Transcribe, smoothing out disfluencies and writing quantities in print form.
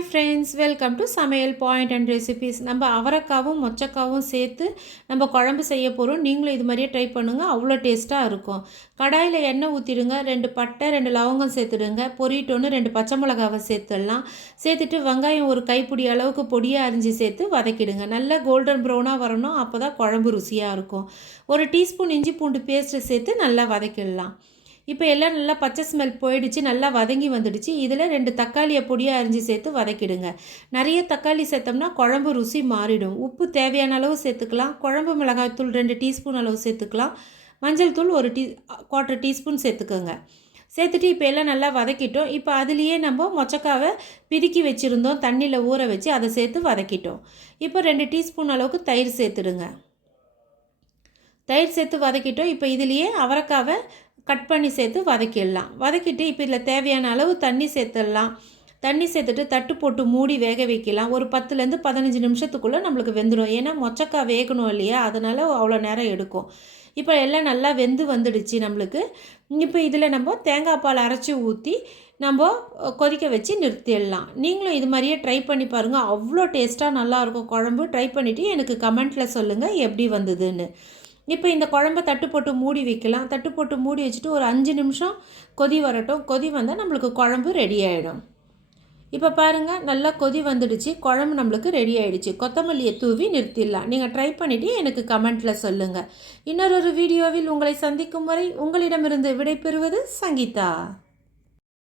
Hi friends, welcome to சமையல் point and recipes. நம்ம அவரைக்காவும் மொச்சக்காவும் சேர்த்து நம்ம குழம்பு செய்ய போகிறோம். நீங்களும் இது மாதிரியே ட்ரை பண்ணுங்கள், அவ்வளோ டேஸ்ட்டாக இருக்கும். கடாயில் எண்ணெய் ஊற்றிடுங்க, 2 பட்டை 2 லவங்கம் சேர்த்துடுங்க. பொரிட்டோன்னு 2 பச்சை மிளகாவை சேர்த்துடலாம். சேர்த்துட்டு வெங்காயம் ஒரு கைப்பிடி அளவுக்கு பொடியாக அரிஞ்சு சேர்த்து வதக்கிடுங்க. நல்லா கோல்டன் ப்ரௌனாக வரணும், அப்போ தான் குழம்பு ருசியாக இருக்கும். ஒரு டீஸ்பூன் இஞ்சி பூண்டு பேஸ்ட்டை சேர்த்து நல்லா வதக்கிடலாம். இப்போ எல்லாம் நல்லா பச்சை ஸ்மெல் போயிடுச்சு, நல்லா வதங்கி வந்துடுச்சு. இதில் 2 தக்காளியை பொடியாக அரிஞ்சு சேர்த்து வதக்கிடுங்க. நிறைய தக்காளி சேர்த்தோம்னா குழம்பு ருசி மாறிடும். உப்பு தேவையான அளவு சேர்த்துக்கலாம். குழம்பு மிளகாய்த்தூள் 2 டீஸ்பூன் அளவு சேர்த்துக்கலாம். மஞ்சள் தூள் 1/4 டீஸ்பூன் சேர்த்துக்கோங்க. சேர்த்துட்டு இப்போ எல்லாம் நல்லா வதக்கிட்டோம். இப்போ அதுலேயே நம்ம மொச்சக்காவை பிதுக்கி வச்சுருந்தோம், தண்ணியில் ஊற வச்சு அதை சேர்த்து வதக்கிட்டோம். இப்போ 2 டீஸ்பூன் அளவுக்கு தயிர் சேர்த்துடுங்க. தயிர் சேர்த்து வதக்கிட்டோம். இப்போ இதுலேயே அவரைக்காவை கட் பண்ணி சேர்த்து வதக்கிடலாம். வதக்கிட்டு இப்போ இதில் தேவையான அளவு தண்ணி சேர்த்துடலாம். தண்ணி சேர்த்துட்டு தட்டு போட்டு மூடி வேக வைக்கலாம். ஒரு 10லேருந்து 15 நிமிஷத்துக்குள்ளே நம்மளுக்கு வெந்துடும். ஏன்னா மொச்சக்காய் வேகணும் இல்லையா, அதனால் அவ்வளோ நேரம் எடுக்கும். இப்போ எல்லாம் நல்லா வெந்து வந்துடுச்சு நம்மளுக்கு. இப்போ இதில் நம்ம தேங்காய் பால் அரைச்சி ஊற்றி நம்ம கொதிக்க வச்சு நிறுத்திடலாம். நீங்களும் இது மாதிரியே ட்ரை பண்ணி பாருங்கள், அவ்வளோ டேஸ்ட்டாக நல்லாயிருக்கும் குழம்பு. ட்ரை பண்ணிவிட்டு எனக்கு கமெண்ட்டில் சொல்லுங்கள் எப்படி வந்ததுன்னு. இப்போ இந்த குழம்பை தட்டு போட்டு மூடி வைக்கலாம். தட்டு போட்டு மூடி வச்சுட்டு ஒரு 5 நிமிஷம் கொதி வரட்டும். கொதி வந்தால் நம்மளுக்கு குழம்பு ரெடி ஆகிடும். இப்போ பாருங்கள், நல்லா கொதி வந்துடுச்சு, குழம்பு நம்மளுக்கு ரெடி ஆகிடுச்சு. கொத்தமல்லியை தூவி நிறுத்திடலாம். நீங்கள் ட்ரை பண்ணிவிட்டு எனக்கு கமெண்ட்டில் சொல்லுங்கள். இன்னொரு வீடியோவில் உங்களை சந்திக்கும் வரை உங்களிடமிருந்து விடைபெறுவது சங்கீதா.